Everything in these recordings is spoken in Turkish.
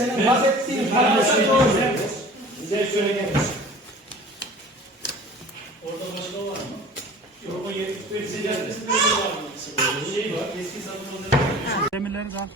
senin hak ettiğin parası doğru. Bize söyleyelim. Orada başka var mı? Yok o 75 ziyaretinde de var mı? Şey var, eski satın Demirleri de al.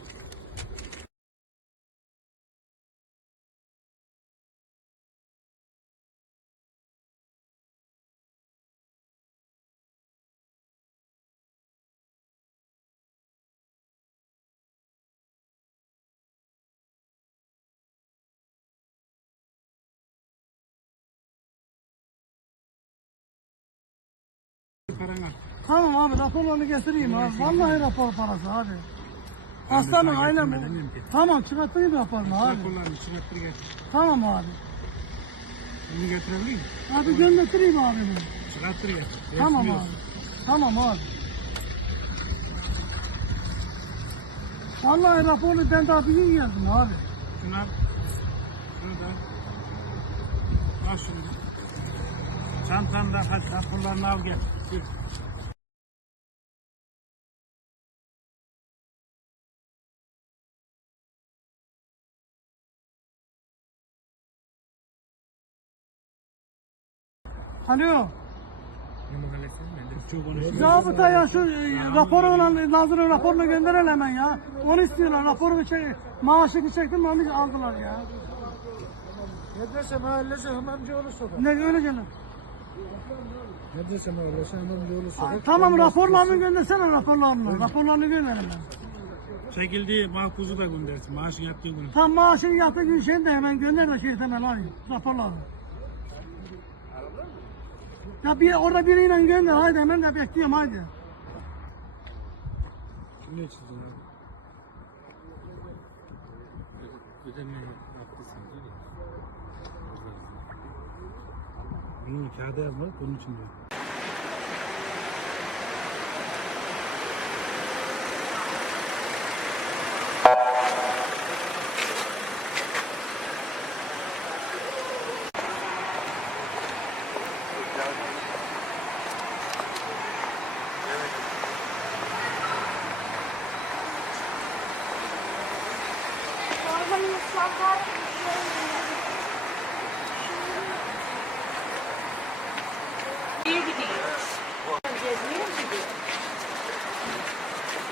Paranı al. Tamam abi raporlarını getireyim abi. Vallahi rapor parası abi. Hastanın aynen bu. Tamam çıkartayım raporunu abi. Raporlarını çıkarttır getir. Tamam abi. Bunu getirebilir miyim? Abi göndertireyim abi. bunu. Çıkarttır getir. Tamam abi. Tamam abi. Vallahi raporunu ben daha bir gün geldim abi. Şunu al. Şunu da. Al şunu da. Çantanda hadi raporlarını al gel. Alo. Zabıta ya şu e, raporu olan Nazır'ın raporunu gönderelim hemen ya. Onu istiyorlar. Raporu çek, maaşını çektim onu aldılar ya. Medrese mahallesi Hamamcıoğlu sokak. Ne öyle canım. Medrese mahallesi Hamamcıoğlu sokak. Tamam raporlarını göndersene raporlarını. Raporlarını gönder hemen. Çekildiği mahpuzu da göndersin. Maaşı yattığı günü. Tam maaşını yaptığı gün şeyini de hemen gönder de şey hemen hadi raporlarını. Ya bir orada biriyle gönder hadi hemen de bekliyorum hadi. Ne çizdin abi? Ödeme Bunu kağıda yazma, bunun için diyor. Orada insanlar İyi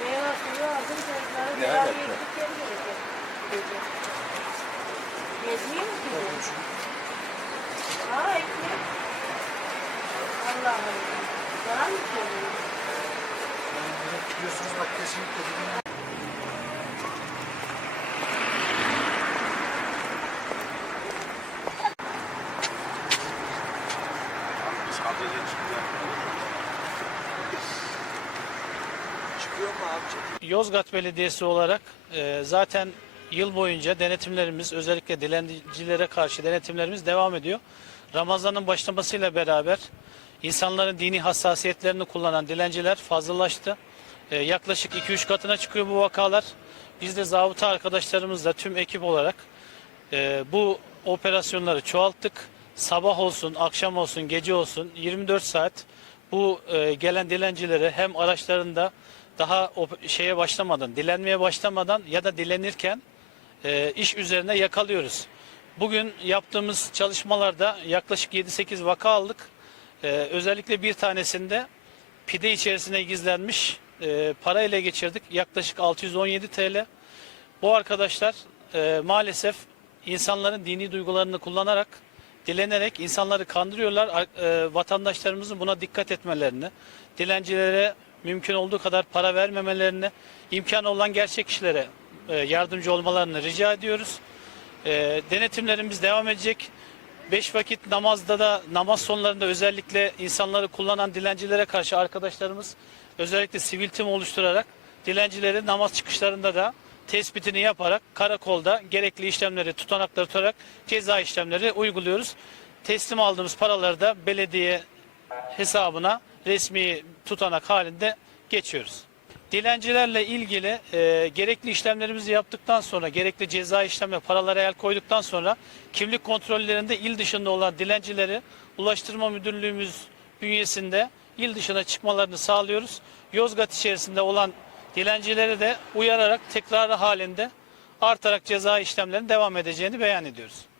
Meyve suyu aldım çocuklara bir daha yedikleri gelecek. Gece. Gezmiyor mu gidiyor? Ha ekmek. Allah Allah. Yalan mı söylüyorsun? Diyorsunuz bak kesinlikle bugün Yozgat Belediyesi olarak e, zaten yıl boyunca denetimlerimiz özellikle dilencilere karşı denetimlerimiz devam ediyor. Ramazan'ın başlamasıyla beraber insanların dini hassasiyetlerini kullanan dilenciler fazlalaştı. E, yaklaşık 2-3 katına çıkıyor bu vakalar. Biz de zabıta arkadaşlarımızla tüm ekip olarak e, bu operasyonları çoğalttık. Sabah olsun, akşam olsun, gece olsun 24 saat bu e, gelen dilencilere hem araçlarında daha o şeye başlamadan, dilenmeye başlamadan ya da dilenirken e, iş üzerine yakalıyoruz. Bugün yaptığımız çalışmalarda yaklaşık 7-8 vaka aldık. E, özellikle bir tanesinde pide içerisine gizlenmiş e, para ile geçirdik. Yaklaşık 617 TL. Bu arkadaşlar e, maalesef insanların dini duygularını kullanarak, dilenerek insanları kandırıyorlar. Ar- E, vatandaşlarımızın buna dikkat etmelerini, dilencilere mümkün olduğu kadar para vermemelerini, imkanı olan gerçek kişilere e, yardımcı olmalarını rica ediyoruz. E, denetimlerimiz devam edecek. Beş vakit namazda da namaz sonlarında özellikle insanları kullanan dilencilere karşı arkadaşlarımız özellikle sivil tim oluşturarak dilencileri namaz çıkışlarında da tespitini yaparak karakolda gerekli işlemleri tutanakları tutarak ceza işlemleri uyguluyoruz. Teslim aldığımız paraları da belediye hesabına resmi tutanak halinde geçiyoruz. Dilencilerle ilgili e, gerekli işlemlerimizi yaptıktan sonra, gerekli ceza işlemi, paralara el koyduktan sonra kimlik kontrollerinde il dışında olan dilencileri Ulaştırma Müdürlüğümüz bünyesinde il dışına çıkmalarını sağlıyoruz. Yozgat içerisinde olan dilencileri de uyararak tekrarı halinde artarak ceza işlemlerinin devam edeceğini beyan ediyoruz.